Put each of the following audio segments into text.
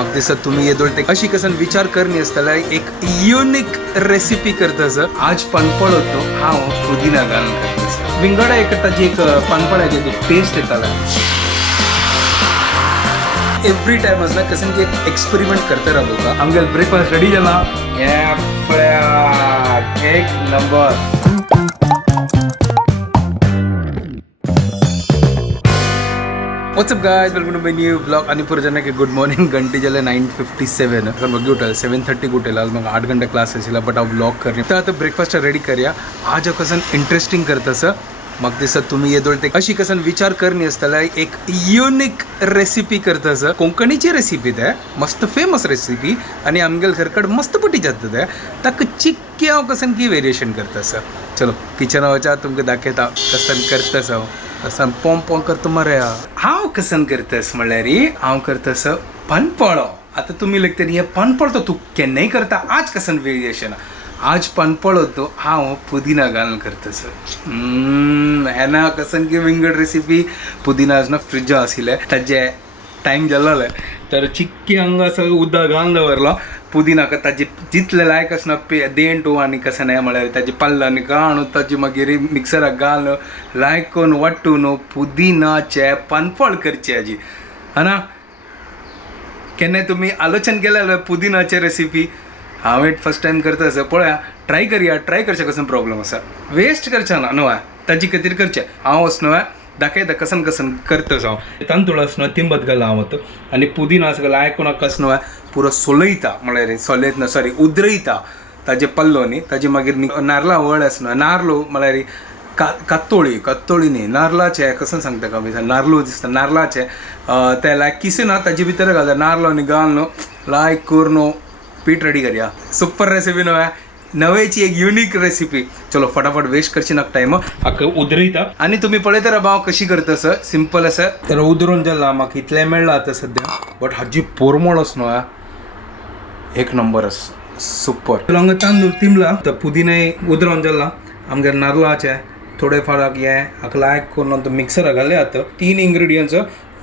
मग दिसत तुम्ही येदोळते अशी कसन विचार करणी असताना एक युनिक रेसिपी करतस. आज पानपळ होतो हा पुदिना घालून करतस. विंगडा एक ताजी एक पानपळाची टेस्ट येताला. एव्हरी टाइम असना कसन की एक एक्सपेरिमेंट करते राहतो का. आमगे ब्रेकफास्ट रेडी झाला. एक number. What's up guys, welcome to my new blog. आणि पुरजना की गुड मॉर्निंग. घंटे जले 9:57 कारण बघ उठल 7:30 उठेल. आज मग 8 घंटे क्लास असेल बट हा ब्लॉग करणे तर आता ब्रेकफास्ट रेडी करूया. आज कसन इंटरेस्टिंग करतस. मग दिसत तुम्ही येदोळते अशी कसन विचार करणी असताना एक युनिक रेसिपी करतस. कोंकणीची रेसिपी ते मस्त फेमस रेसिपी आणि आमगेल घरकड मस्त पटी जात ते ताक चिक्क्या कसन की वेरिएशन करतस. चलो किचन वचा तुमका दाखयता कसन करतस. कसन पॉम पॉम करतो मरे. हांव कसन करतस म्हणल्यार हांव करतस पानपळो. आता तुम्ही लगते हे पानपळ तो तू केन्नाय करता. आज कसन वेरिएशन. आज पानपळ होतो हांव पुदिना घालून करतस. हेना कसन की विंगड रेसिपी. पुदिना आज ना फ्रिज आशिल्ले ताजे टायम जाल्लो तर चिक्की हांगा सगळं उदक घालून दवरलो. पुदिनाक ताजे जितले लायक आसना देण तूं आनी कशें न्हय म्हळ्यार ताजे पल्लांनी काडून ताजे मागीर मिक्सराक घालून लायक करून वाट्टून पुदिनाचे पानपळ करचे हाजी. हाना केन्नाय तुमी आलोचन केलें जाल्यार पुदिनाचे रेसिपी हांवें फर्स्ट टायम करता आसा पळया. ट्राय करया. ट्राय करचे कसं प्रॉब्लेम आसा. वेस्ट करचे ना न्हय ताजे खातीर करचें. हांव वचनो दाखयता कसन कसन करतस. हांव तांदूळ आसनो तिंबत घाला हांव आनी पुदिना आसा लायक कसनो पुरो सोलयता म्हळ्यार सोलयत ना सॉरी उदरयता ताजे पल्लो न्ही. ताजे मागीर नारळा वळ आसना. नारलो म्हळ्यार कत्तोळी न्ही नारळाचे कसं सांगता का मी नारलो दिसता नारळाचे ते लायक किसना ताजे भितर घालता नारलो न्ही घालनो लायक करून पीठ रेडी करया. सुपर रेसिपी न्हय नवेची एक युनिक रेसिपी. चलो फटाफट वेस्ट करची नाका टायम. हाका उदरयता आनी तुमी पळयता राव हांव कशी करता सर. सिंपल आसा तर उदरून जाला म्हाका इतलें मेळ्ळा आतां सद्या बट हाजी पोरमोळ आसा न्हय एक नंबर आसा. सुपर. हांगा तांदूळ तिंबला तर पुदिनाय उदरून जाला. आमगे नारळाचे थोडे फार हे हाका लायक करून मिक्सराक घाले आतां 3 इंग्रेडियंट्स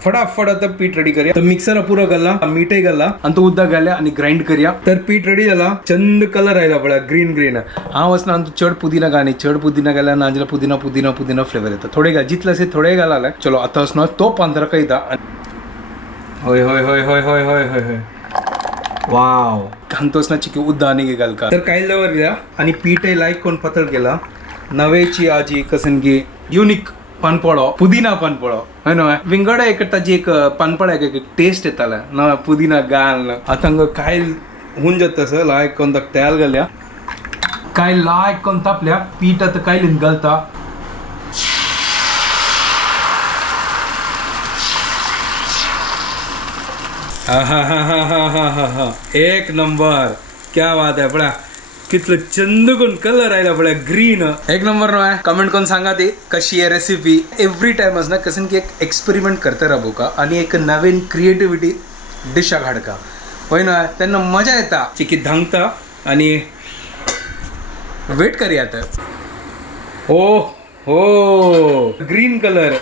फटाफट आता पीठ रेडी करूया. तर मिक्सर पुरो घाला मीठय घाला आणि तो उदक घाल्या आणि ग्राइंड करूया. तर पीठ रेडी झाला. चंद कलर आयला पळय ग्रीन. हांव वचना चड पुदिना घाली. चड पुदिना घाल्या नाजाल्यार पुदिना फ्लेवर येता. थोडे घाल जितले असे थोडे घाला. चलो आता वचना तो पांदराक येता. होय होय होय होय होय होय होय होय वाव. घालतोच ना चिकी उद्द आनी घालका. तर कायल दवरल्या आणि पीठय लायक कोण पातळ केला. नवेची आजी कसन की युनिक पानपळो पुदिना पानपळो हय न्हय. विंगडा एक ताजी एक पानपळ्याक एक टेस्ट येताला न पुदिना घाल. आतां हांगा कायल होऊन जाता तसं लायक कोण तेल घाल्या. कायल लायक कोण तापल्या पीठ आतां कायलीन घालता. हा एक नंबर. क्या बात आहे. पळा कितलं चंद कोण कलर आयला पळय ग्रीन. एक नंबर न्हय. कमेंट करून सांगा ती कशी आहे रेसिपी. एव्हरी टाइम असना कसन की एक एक्सपेरिमेंट करता राबू का आणि एक नवीन क्रिएटिविटी डिशाक हाडका होय न्हय. तेन्ना मजा येता चिकी धांगता आणि वेट करूया तर. ओ हो ग्रीन कलर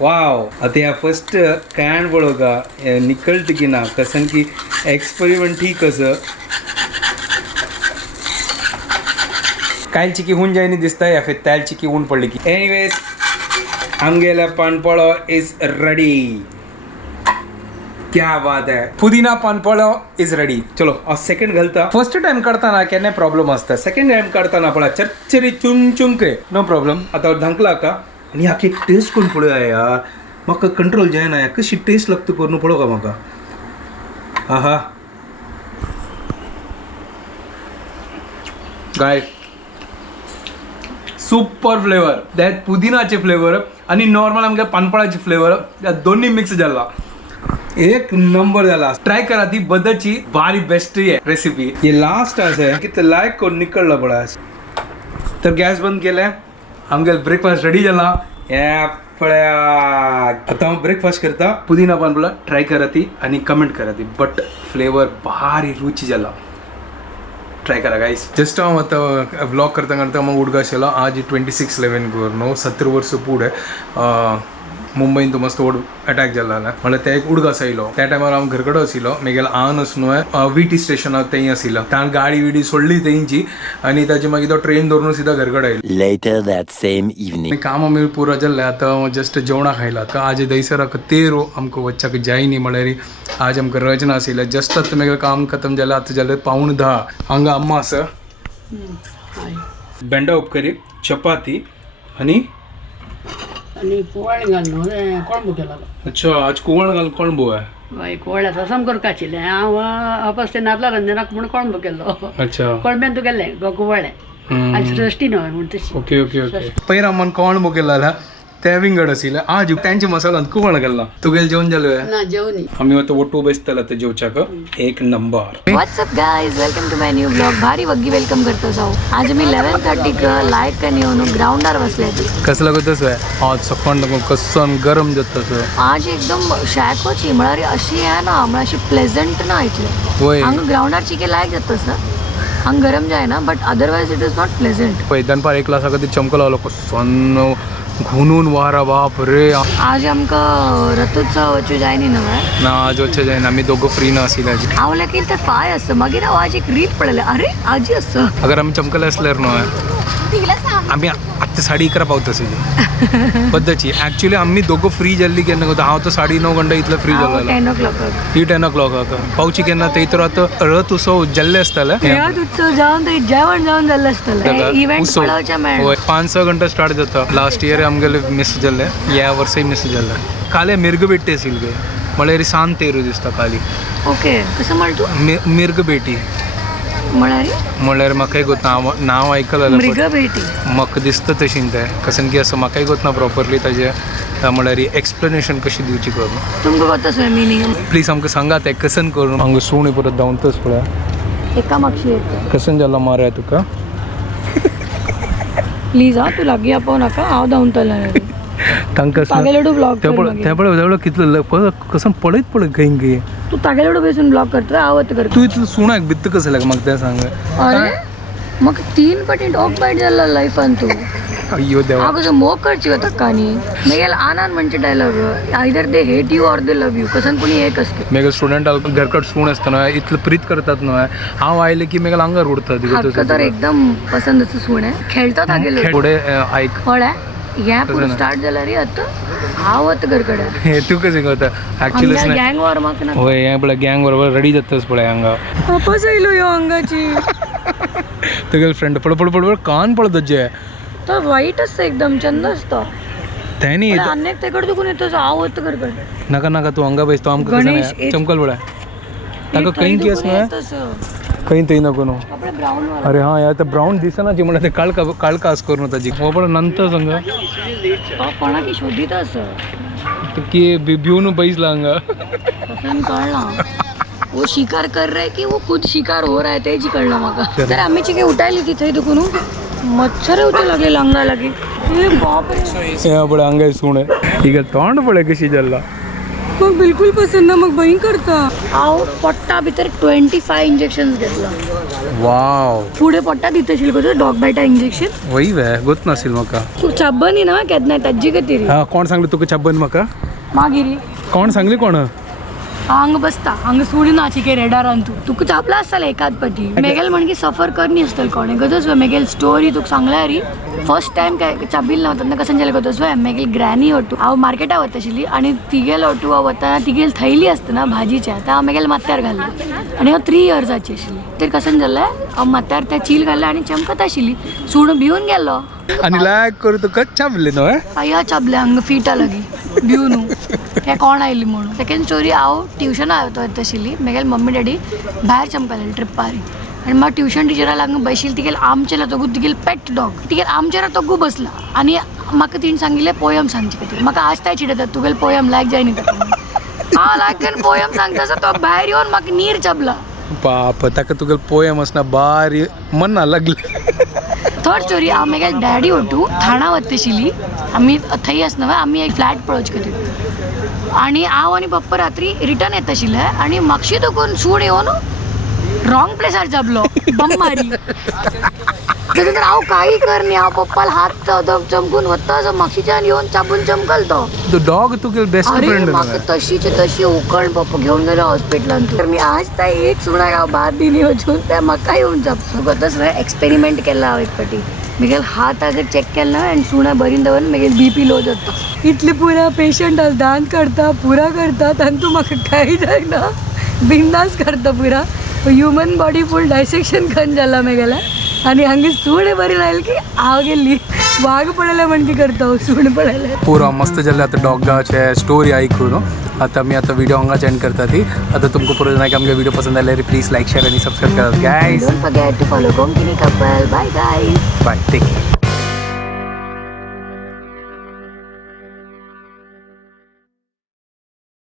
वाव. आता ह्या फर्स्ट कॅन पळो का निकळत की ना कसन की एक्सपेरिमेंट ठीक असं कायल चिकी होऊन जायनी दिसता या फिर त्याल चिकी ऊन पडली की. एनिवेज आमगेला पानपळो इज रेडी. क्या बात आहे. पुदिना पानपळो इज रेडी. चलो सेकंड घालता. फर्स्ट टाइम काढताना केन्ना प्रॉब्लेम असता. सेकंड टाइम काढताना पळा चरचरी चुंके नो प्रॉब्लेम. आता धांकला का आणि ह्या एक टेस्ट करून पळया यार. म्हाका कंट्रोल जायना कशी टेस्ट लागता करून पळो का म्हाका. आहा गाय सुपर फ्लेवर. त्यात पुदिनाचे फ्लेवर आणि नॉर्मल आमच्या पानपळाचे फ्लेवर या दोन्ही मिक्स झाला. एक नंबर झाला. ट्राय करा ती बदलची भारी बेस्ट आहे रेसिपी. हे लास्ट आहे की ते लायक करून निकळला पळा. तर गॅस बंद केलाय. आमगे ब्रेकफास्ट रेडी झाला. पळया आता हांव ब्रेकफास्ट करता. पुदिना पानपळा ट्राय करा ती आणि कमेंट करा ती बट फ्लेवर भारी रुची झाला. ट्राय करा गाइस. जस्ट हांव आतां ब्लॉग करता करता मग उडगा आशिल्लो. आज 26/11 करून 70 वर्सां पुढे मुंबईन तो मस्त अटॅक जाला म्हणल्यार ते एक उडक आसलो त्या टायमार हांव घर कडेन आशिल्लो मेगेल हांव न्हय VT स्टेशनार थंय आशिल्लो ताणें गाडी विडी सोडली तेंची आनी ताजे मागीर तो ट्रेन धरून सीधा घर कडेन आयलो Later that same evening. काम आमी पूरा जाल्ले आतां जस्ट जेवणा खायला तो आज दहीसराक तेरो आमकां वच्चाक जायनी म्हळ्यार आज आमकां रजना आशिल्लें जस्ट आतां मेगेलें काम खतम जालें आतां जालें 9:15 हांगा अम्मा आसा बेंडा उपकरी चपाती आनी पोवाळी घालून कोळंबो केला अच्छा आज कुवण घाल कोळंबो आहे हय कोवळ्याचो रसम करपाक आशिल्लें हांव अपस ते नातला रंजनाक म्हूण कोळंबो केल्लो अच्छा कोळंब्यान तूं गेल्लें कुवळ्ळे आनी सृश्टी न्हय म्हूण तशी ओके ओके ओके पयर आम्हाला कोळंबो केला ते विंगड आशिल्ले आज तांचे मसालांत कुवण घालला तुगेलें जेवण जालें ना जेवणी आमी आतां वट्टू बसतला ते जेवच्याक एक number what's up guys welcome to my new blog भारी वग्गी वेलकम करतो जाऊ आज मी 11:30 लायक कनी येऊन ग्राउंडार बसले कसं लागत आज सकाळ कसन गरम जाता आज एकदम शॅकोची म्हळ्यार अशी आहे ना म्हळ्यार अशी प्लेझंट ना इतले वय हांगा ग्राउंडार चिके लायक जाता सर हांगा गरम जाय ना but otherwise it is not pleasant पळय दनपार 1 लासा खातीर चमकलो आलो कसन घुनून वारा बाप रे आज आमकां रथोत्सव वचूं जाय न्ही नव्हे ना आज वचचें जायना आमी दोगो फ्री ना आशिल्ले हांव लेगीत ते फाय आसा मागीर हांव आज एक रील पळयलें अरे आजी आसा अगर आमी चमकले असल्यार न्हय आमी आतां 11:30 पावता आशिल्ली पद्दची एक्चुअली आमी दोगो फ्री जाल्ली केन्ना गो हांव तो 9:30 घंटा इतलो फ्री जालो 10 o'clock ही 10 o'clock पावची केन्ना ते तर आतां रथ उत्सव जाल्ले आसताले रथ उत्सव जावन थंय जेवण जावन जाल्लें आसतलें इव्हेंट पळोवचें मेळना 5-6 घंटा स्टार्ट जाता लास्ट इयर आमगेले मिस जाल्ले ह्या वर्साय मिस जाल्ले काले मिर्ग बेट्टी आशिल्ली म्हळ्यार सांत तेरू दिसता काली ओके कसं म्हण तूं मिर्ग बेटी म्हळ्यार म्हाकाय गोतना नांव आयकलां मृग बेटी म्हाका दिसता तशीं तें कसन की असं म्हाकाय गोतना प्रॉपरली ताजें म्हळ्यार एक्सप्लेनेशन कशी दिवची करून तुमकां कोता सो मिनींग प्लीज आमकां सांगात तें कसन करून हांगा सुणी परत धांवतच पळय एका म्हापशी येता कसन जाला मारया तुका प्लीज हा तू लागीं आपोव नाका हांव धांवतलें तांकां तागेलेडू ब्लॉग ते पळय कितलो कसन पळयत पळय खंय खंय तू तागेलेडू बसून ब्लॉग करतो हांव वता करता तू इतलो सुणाक भित्त कसं लाग म्हाका तें सांग अरे म्हाका 3 फावटी डॉग बायट जाल्लो लायफान तू अय्यो देवा हांव कसो मोग करची वता कानी मेगेल आनंद म्हणचे dialogue either they hate you or they love you कसन कोणी एक असते मेगेल स्टुडंट घरकड सूण आसता न्हय इतलो प्रीत करतात न्हय हांव आयलें की मेगेल आंगार उडता हाका तर एकदम पसंत सुण आहे खेळता तागेलेडू फुडें आयक कळ्ळें ह्या पुढे स्टार्ट जाला रे आता हांव वता घर कडेन हे तू कशें करता एक्चुअली गँग वॉर म्हाका ना होय हे पळय गँग बरोबर रेडी जाताच पळय हांगा वापस आयलो ह्यो अंगाची तुगेल फ्रेंड पळय पळय पळय कान पळय ताजे तो वाईट असतं एकदम चंद असतो तेनी अनेक तेकडे दुखून येतो हांव वता घर कडेन नाका नाका तू हांगा बस तो आमकां गणेश, चमकल पळय ताका खंय की आसा खंय थंय नको न्हू आपले ब्राऊन अरे हां हे आतां ब्रावन दिसना ती म्हणल्यार ते काळकास करून ताजी हो पळय नंतर सांग कोणाकी शोधीत असं की भिवन बैसला हांगा कसं कळना वो शिकार कर रहा है कि वो खुद शिकार हो रहा है तेच कळलं म्हाका तर आम्ही चिके उठायली तिथे दुखून मच्छर येवचे लागले अंगा लागी ए बाप रे हे पळय हांगा सुणे ಈಗ तोंड पळय कशी जाल्ला मग बिलकुल पसंत ना मग भयंकर करता हांव पोट्टा भितर 25 इंजेक्शन्स घेतला वाव पुढे पोट्टा दितशील गो डॉग बायटा इंजेक्शन वय वे गोत नासिल म्हाका तू छब्बनी ना केदना ताजी गती हा कोण सांगले तुका छब्बन म्हाका मागिरी कोण सांगली कोण हांग बसता हांग सोडी नाची के रेडारान तुका चापला आसतलें एकाद पाटी मेगेल म्हणकी सफर करनी आसतलें कोणें गदस मेगेल स्टोरी तुका सांगल्या री फर्स्ट टायम काय चाबील ना वतना कसन जालें गदस मेगेल ग्रॅनी ओटू हांव मार्केटा वता आशिल्ली आनी तिगेल ओटू हांव वतना तिगेल थैली आसतना भाजीच्या आतां हांव मेगेल माथ्यार घाल्लें आनी हांव 3 इयर्साची आशिल्ली तर कसन जालें हांव माथ्यार त्या चील घाल्लें आनी चमकत आशिल्ली सूण भिवन गेलो आनी लायक कर तुका छाबले न्हय पांया चाबले हांगा फिटा लागी भिवन हे कोण आयली म्हणून सेकंड स्टोरी हांव ट्युशना वता आशिल्ली मेगेल मम्मी डॅडी भायर चमकले ट्रिपार आनी म्हाका ट्युशन टिचरा लागून बशिल्ली तिगेल आमचेला तोगू तिगेल पेट डॉग तिगेल आमचेरा तोगू बसला आनी म्हाका तिणें सांगिल्लें पोयम सांगचे खातीर म्हाका आज ताय चिडयतात तुगेल पोयम लायक जायनी ताका हांव लायक करून पोयम सांगता तो भायर येवन म्हाका नीर चाबला बाप ताका तुगेल पोयम आसना बारी मन्ना लागले थर्ड स्टोरी हांव मेगेल डॅडी ओटू ठाणा वता आशिल्ली आमी थंय आसना आमी एक फ्लॅट पळोवचे खातीर आनी हांव आनी पप्पा रात्री रिटर्न येता आशिल्ले आनी म्हापशी देखून सूड येवन रॉंग प्लेसार चाबलो बम मारी त्याच्यानंतर हांव काही करनी हांव पप्पाला हात चमकून वता असो मागशीच्यान येवन चाबून चमकलतो. तो डॉग तुगे बेस्ट अरे फ्रेंड म्हाका तशीची तशी उकळ पप्पा घेऊन गेलो हॉस्पिटलान. तर मी आज त्या एक सुणाक हांव भात दिली वचून त्या म्हाका येवन चपता. तसं एक्सपेरिमेंट केला हांव एक फाटी. म्हगेल हात अगर चेक केला ना आनी सुणा बरी दवरन म्हगेल BP लो जाता. इतले पुरा पेशंट दान करता पुरा करता तांतू म्हाका काही जायना. बिंदास करता पुरा ह्युमन बॉडी फूल डायसेक्शन करून जाला म्हगेला. आणि हांगे सूण बरी लायली की हांव गेली वाघ पडले म्हणकी करता सूण पडले. पुरा मस्त जाल्ले आतां डॉगाचे स्टोरी ऐकून आता मी आता व्हिडिओ हांगाच एंड करता ती. आता तुमकां पुरो जाणां की आमगे व्हिडिओ पसंद आल्यार प्लीज लाईक शेअर आणि सबस्क्राईब करा guys. Don't forget to follow Konkani couple. Bye guys. Bye take care.